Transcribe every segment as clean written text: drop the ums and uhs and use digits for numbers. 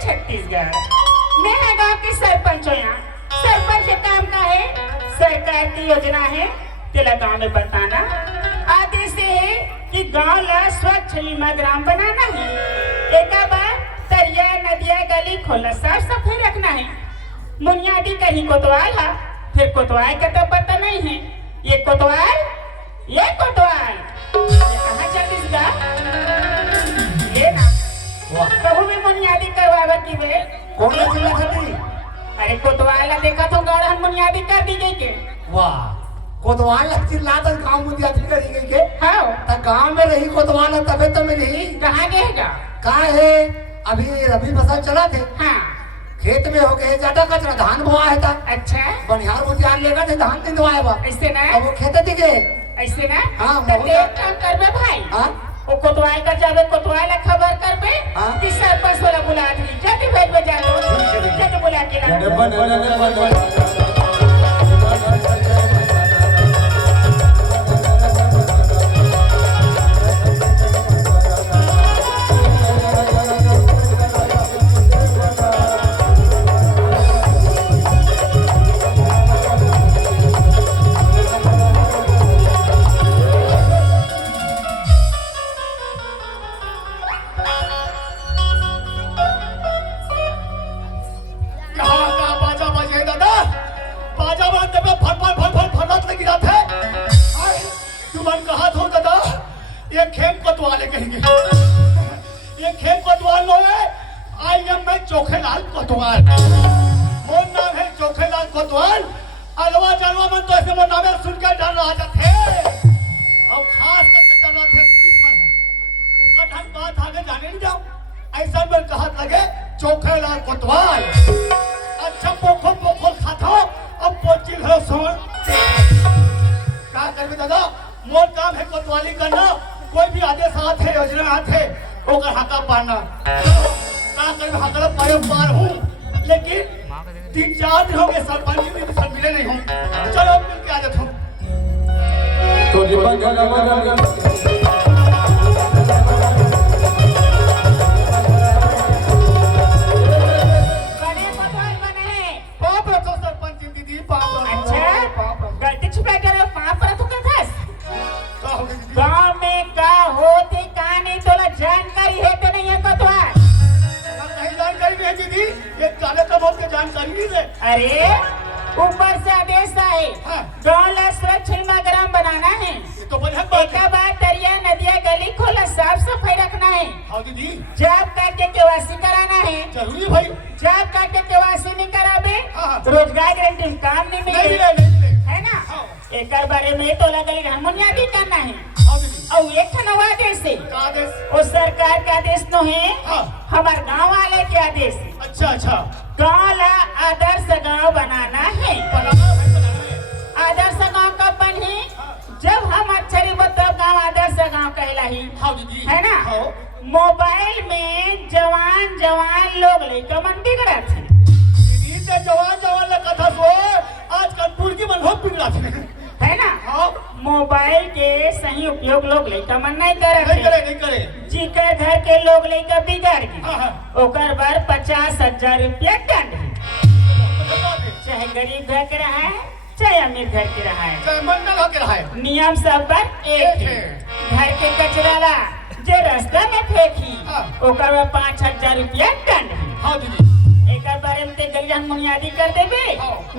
छत्तीसगढ़। मैं है गांव की सरपंच हूँ। यहाँ सरपंच के काम का है, सरकार की योजना है तेरा गांव में बताना। आदेश है कि गांव ला स्वच्छ लीमा ग्राम बनाना है। एक बार तरिया नदिया गली खोला साफ सफाई रखना है। बुनियादी कहीं कोतवाल है, फिर कोतवाल का तो पता नहीं है। ये कोतवाल ये कहाँ छत्तीसगढ़ ये ना कहूँ भी बुनियादी करवावत की वे कौन सा जिला खाती? अरे कोतवाल देखा तो गाड़ा बुनियादी कर दी गई के। वाह, कोतवाल चिल्ला तो गांव बुनियादी करी गई के। हाँ तो गांव में रही कोतवाल तबे तो मिली। कहाँ गएगा? कहाँ है? अभी रबी फसल चला थे। हाँ खेत में हो गए ज्यादा कचरा, धान बोआ है था। अच्छा बनिहार बुनियाद लेगा थे धान निंदवाए बा। ऐसे ना अब वो खेत दिखे। ऐसे ना हाँ, तो बहुत देख काम करबे भाई। हाँ वो कोतवाल का जावे कोतवाल खबर करबे हाँ? कि सरपंच वाला बुला दी जल्दी भेज में जा दो जल्दी बुला के ला। चोखेलाल कोतवाल मोर नाम है चोखेलाल कोतवाल। अलवा जलवा मन तो ऐसे मोर नामे सुन के डर रहा थे और खास करके डर रहा थे पुलिस मन उनका ढंग बात आगे जाने नहीं जाओ। ऐसा में कहा लगे चोखेलाल कोतवाल। अच्छा पोखो पोखो खाता अब पोचिल हो सोन क्या करबे दादा। मोर काम है कोतवाली करना। कोई भी आदेश आते योजना आते ओकर हाथा पाना हकड़ा पाए पार हूँ, लेकिन 3-4 दिन हो गए सरपंच जी भी सर मिले नहीं हूँ। चलो मिल के आ जाता हूँ। सरपंच दीदी गलती छुपा कर गाँव में का होती कहानी तोला जानकारी है तो नहीं है कोतवाल? दीदी ये काले कमों की जानकारी नहीं है। अरे ऊपर से आदेश आए गाँव ला स्वच्छ ग्राम बनाना है। तो एक बार तरिया नदिया गली खोला साफ सफाई रखना है। हाँ दीदी जॉब करके केवासी कराना है। जरूरी भाई। जॉब करके केवासी नहीं कराबे रोजगार गारंटी काम नहीं मिलेगी है ना। एक बारे में तो लगल बुनियादी करना है। और एक आदेश है वो सरकार का आदेश तो है हमारे गांव वाले के आदेश है। अच्छा अच्छा गांव ला आदर्श गांव बनाना है। आदर्श गांव कब बनी? जब हम अच्छी तब गांव आदर्श गांव कहला ही है ना। मोबाइल में जवान जवान लोग लेकर मन बिगड़ा थे। जवान कथा सो आजकल पुरगी मन बहुत बिगड़ा थे है ना। मोबाइल के सही उपयोग लोग लेकर मन नहीं करे। जीकर घर के लोग लेकर बिगाड़ गए ओकर बार 50,000 रुपया दंड है। चाहे गरीब घर के रहा है चाहे अमीर घर के रहा है, चाहे मंगल हो के रहा है, नियम सब पर एक है। घर के कचरा ला जे रास्ता में फेंकी ओकर बार 5,000 रुपया दंड है। हाँ दीदी एक बारे में गलियान बुनियादी कर देबे।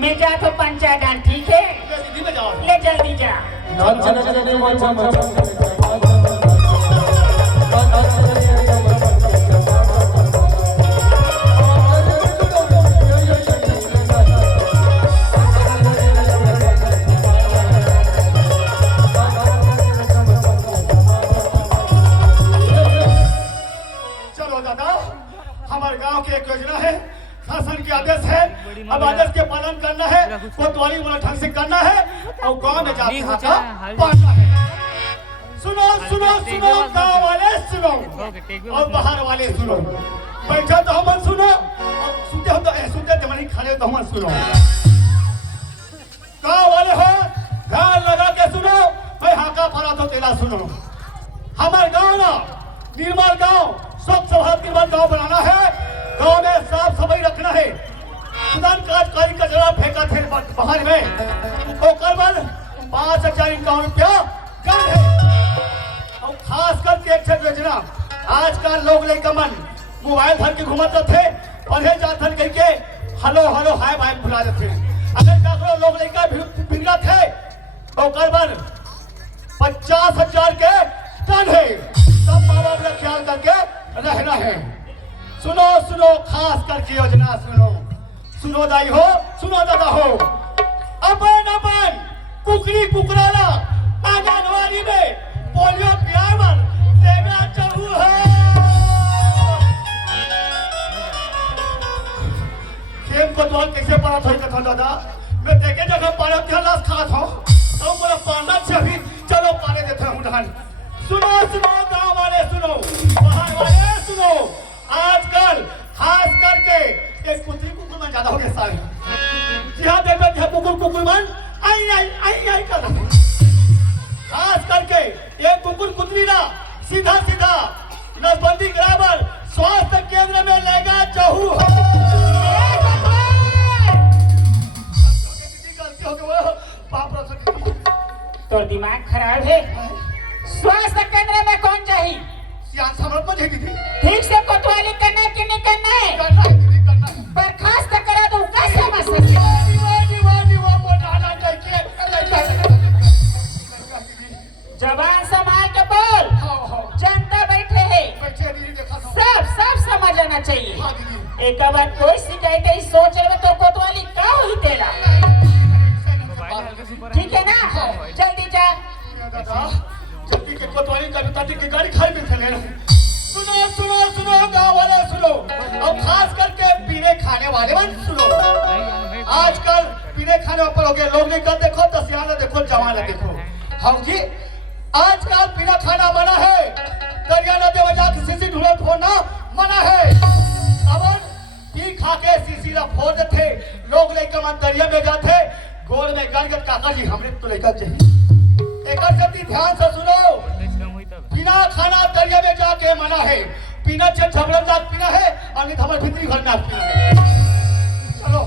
मैं जा तो पंचायत ठीक है दीदी में जाओ ले जल्दी जा। चलो दादा हमारे गांव की एक योजना है, शासन के आदेश है। अब आदेश के पालन करना है, कोतवाली वाला ढंग से करना है और गांव में जाकर पढ़ना है। सुनो सुनो सुनो गांव वाले सुनो और बाहर वाले सुनो। बैठे तो हम सुनो और सुनते हो तो सुनते जमानी खड़े तो हम सुनो। गांव वाले हो ध्यान लगा के सुनो। भाई हाका पड़ा तो तेरा सुनो। हमारे गांव ना निर्मल गांव स्वच्छ भारत निर्मल गांव बनाना है। गांव में पहाड़ में ओकर बाद 5,51 रुपया कर है। और खास करके एक छठ योजना आजकल लोग लेकर मन मोबाइल धर के घुमाते थे, पढ़े जाते कह के हेलो हेलो हाय बाय भुला जाते। अगर ककरो लोग लेकर बिगड़ा थे ओकर बाद 50,000 के टन है। सब माँ बाप का ख्याल करके रहना है। सुनो सुनो खास करके योजना सुनो, सुनो दाई हो, सुनो दादा हो। अपन अपन कुकरी कुकराला आंगनवाड़ी में पोलियो पिलावन लेना चाहू है। खेम को तो कैसे पढ़ा था कथा दादा, मैं देखे जगह पाले के लाश खा था तो मेरा पाना चाहिए। चलो पाले देते हूँ धान। सुनो सुनो गांव वाले सुनो, बाहर वाले सुनो। आजकल खास करके एक कुतरी कुकुरमन ज्यादा हो गया सारे। जहाँ देखो जहाँ कुकुरमन आई आई आई आई कर रहा है। खास करके एक कुकुर कुतरी ना सीधा सीधा नसबंदी बराबर स्वास्थ्य केंद्र में लेगा चाहू तो दिमाग खराब है। स्वास्थ्य केंद्र में कौन चाहिए? ठीक से कोतवाली करना है कि नहीं करना है? बर्खास्त करा दो कैसे मसला? जबान संभाल के बोल, जनता बैठे है, सब समझ लेना चाहिए। एक बार कोई शिकायत है सोच रहे तो कोतवाली का हुई तेरा, ठीक है ना? जल्दी जा। जल्दी के कोतवाली की गाड़ी खाई में चले। सुनो सुनो सुनो गाँव वाले सुनो, और खास करके पीने खाने वाले मन सुनो। आजकल पीने खाने ऊपर हो गया, लोग नहीं कर देखो तो सियाना देखो जवाना देखो। हाँ जी आजकल पीना खाना मना है, दरिया नदी वजह की सीसी ढूंढो फोड़ना मना है। अब पी खा के सीसी ला फोड़ देते लोग, लेकर मन दरिया में जाते गोल में गलगत काका जी हमने तो लेकर चाहिए। एक ध्यान से सुनो, पीना खाना दरिया में जाके मना है। पीना झगड़ा जाग पीना है और नहीं हमारे भीतरी घर में पीना है। चलो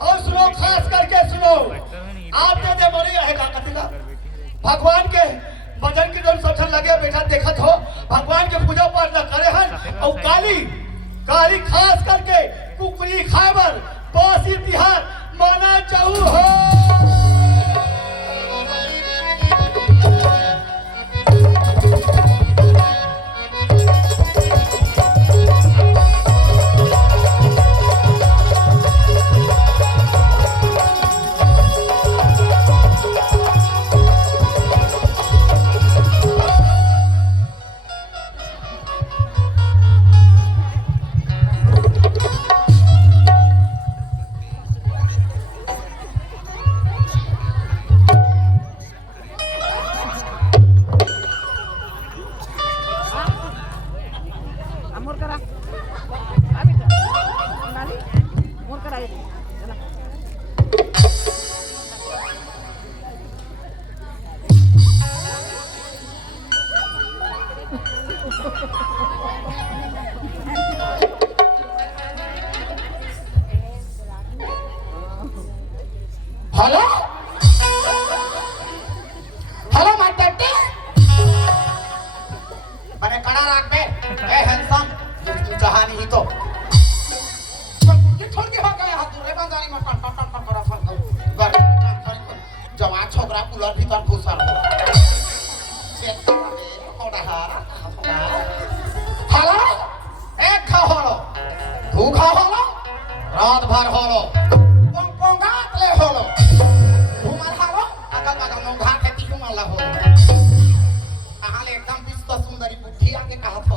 और सुनो खास करके सुनो, आपने जो मरी रहेगा कथिका भगवान के भजन की जो सठन लगे बैठा देखत हो, भगवान के पूजा पाठ न करे हन और काली खास करके कुकरी खाबर बासी तिहार माना चाहू हो। हेलो हेलो माय डैडी, मैंने कड़ा राख बे ए हैंडसम तू चाहा नहीं तो छोड़ के हो गया हाथ रे बाजारी में टन टन टन करा फल जवान छोकरा कूलर भीतर घुसल चेक कर दे कोड़ा हारा हेलो एक खा होलो दू खा होलो रात भर होलो पोंगा ले होलो घुमार हारो अगल बगल में घाट है तीनों वाला हो। आहाले एकदम विश्व सुंदरी बुद्धि आके कहा था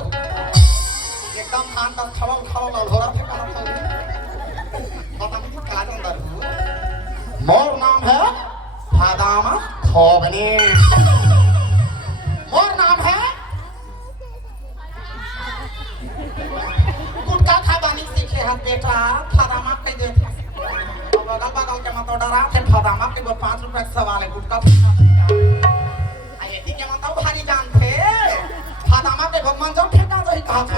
एकदम खान का खड़ो लड़ोरा थे कहा था। पता नहीं क्या अंदर मोर नाम है फादामा खोबने, मोर नाम है गुटका खाबानी सीखे है बेटा। फादामा कह दे बगल के मत डरा थे फादामा के 5 रुपए सवाल है गुटका आईटी के मत भारी जान थे फादामा के भगवान जो ठेका जही कहा था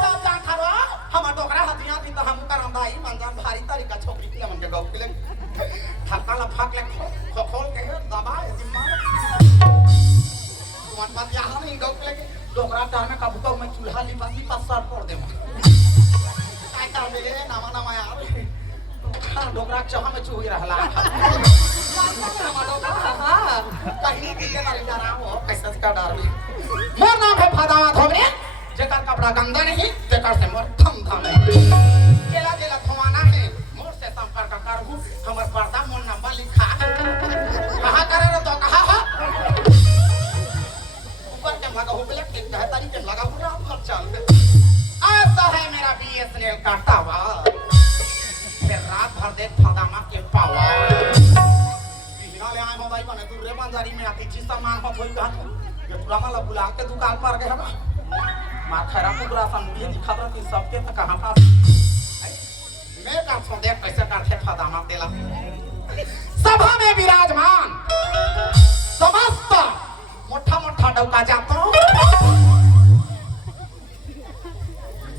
सब जान थारो हम डोकरा हथिया भी तो हम करंदाई मंजन भारी तरीका छोकरी के मन के गप के ला फाक ले खोल के दबाए जिम्मा तुम बात यहाँ नहीं डॉक लेके डोकरा टार में कबूतर में चूल्हा लिपासी पास सार पड़ दे काय कर ले नामा यार डोकरा चाह में चूही रहला कहीं की के जा रहा हूं कैसे का डर मोर नाम है फादावा धोबरे जेकर कपड़ा गंदा नहीं जेकर से मोर थम नहीं केला केला थमाना है मोर से संपर्क करबू हमर पर्दा मोर नंबर लिखा कहां करे रे तो कहां है ऊपर के लगा हो ब्लैक टिक है तारी के लगा पूरा मत चल ऐसा है मेरा बीएसएनएल का टावर फिर रात भर देख फादामा के पावा बिना ले आए हो भाई बने दूर बाजारी में आती चीज सामान हो कोई कहा ये पूरा माला बुला के दुकान पर गए हम मां खरा पूरा संगी दिखा रहा कि सबके तो कहां था मैं का सो देख कैसे करते फादामा तेला सभा में विराजमान समस्त मोटा मोटा डौका जातो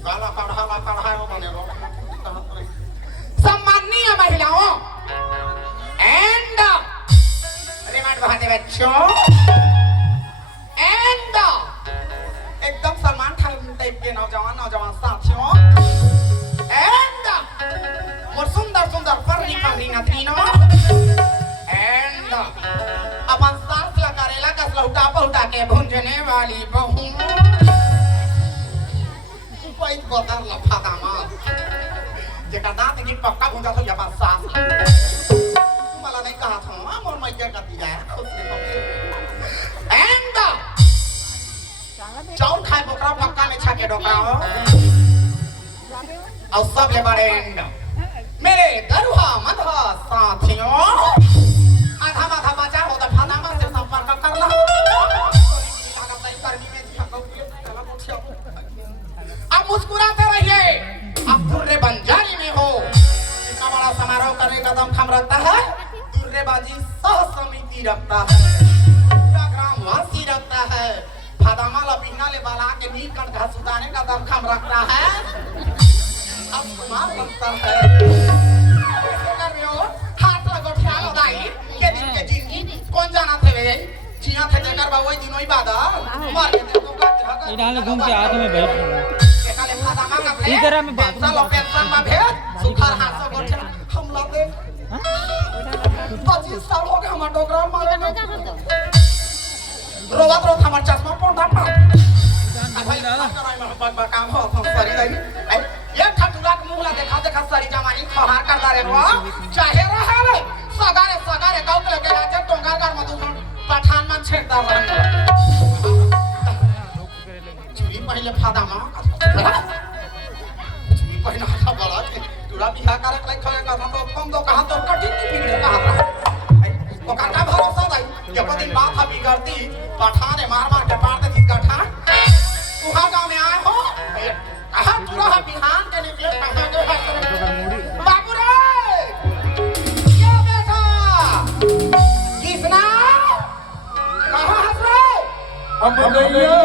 काला काढ़ा हो बने रो सम्माननीय महिलाओं एंड रिमांड बहाने बच्चों एंड एकदम सलमान खान टाइप के नौजवान साथियों एंड और सुंदर परनी नथनीनो एंड अपन सास ला करेला कस लौटा पहुटा के भूंजने वाली बहू कोई बदल लफा दामाद जेका दांत की पक्का भूंजा तो या सास मला नहीं कहा था मोर मैं क्या करती है एंड चाउर खाए बकरा पक्का में छके डोकरा हो और सब ले बड़े एंड मेरे दरुहा मधा साथियों आधा माथा बचा हो तो फादामा से संपर्क कर ला अब मुस्कुराते रहिए अब दुर्रे बंजारी में हो इतना बड़ा समारोह करने का दम खम रखता है दुर्रेबाजी सह समिति रखता है पूरा ग्रामवासी रखता है फादामा ला बिना ले बाला के नीलकंठ घास उतारने का दम खम रखता है अब कुमार लगता है कैसे कर रहे हो हाथ लगो ख्याल दाई के दिन के जिंदगी कौन जाना थे वे जिया थे जेकर बा वही दिन वही बादा मार के तो का इधर घूम के आगे में बैठ एकाले फादामा का इधर में बात पेंशन में भेज सुखार हाथ से गोठे हम लाते 25 साल हो गए हम डोकरा मारे रोवत रो हमर चश्मा पौंधा पा भाई कराई में काम हो हम सरी दई ये ठटुरा के मुंह ला देखा सरी जमानी खहार कर दारे रो चाहे रहे ले सगारे गांव के लगे राजा टोंगार मधु पठान मन छेड़ता रहे चुरी पहले फादामा चुरी पहले का बोला तुरा बिहा करक लाइक खले का तो कम तो कहां तो कठिन नहीं बिगड़े कहां तो काटा भरोसा दई जब दिन बात है बिगड़ती पठान ने मार के पार दे थी गठा उहा गांव में आए हो कहां तुरा बिहान के निकले कहां के बाबू रे ये बेटा किसना कहां हंस रे हम भैया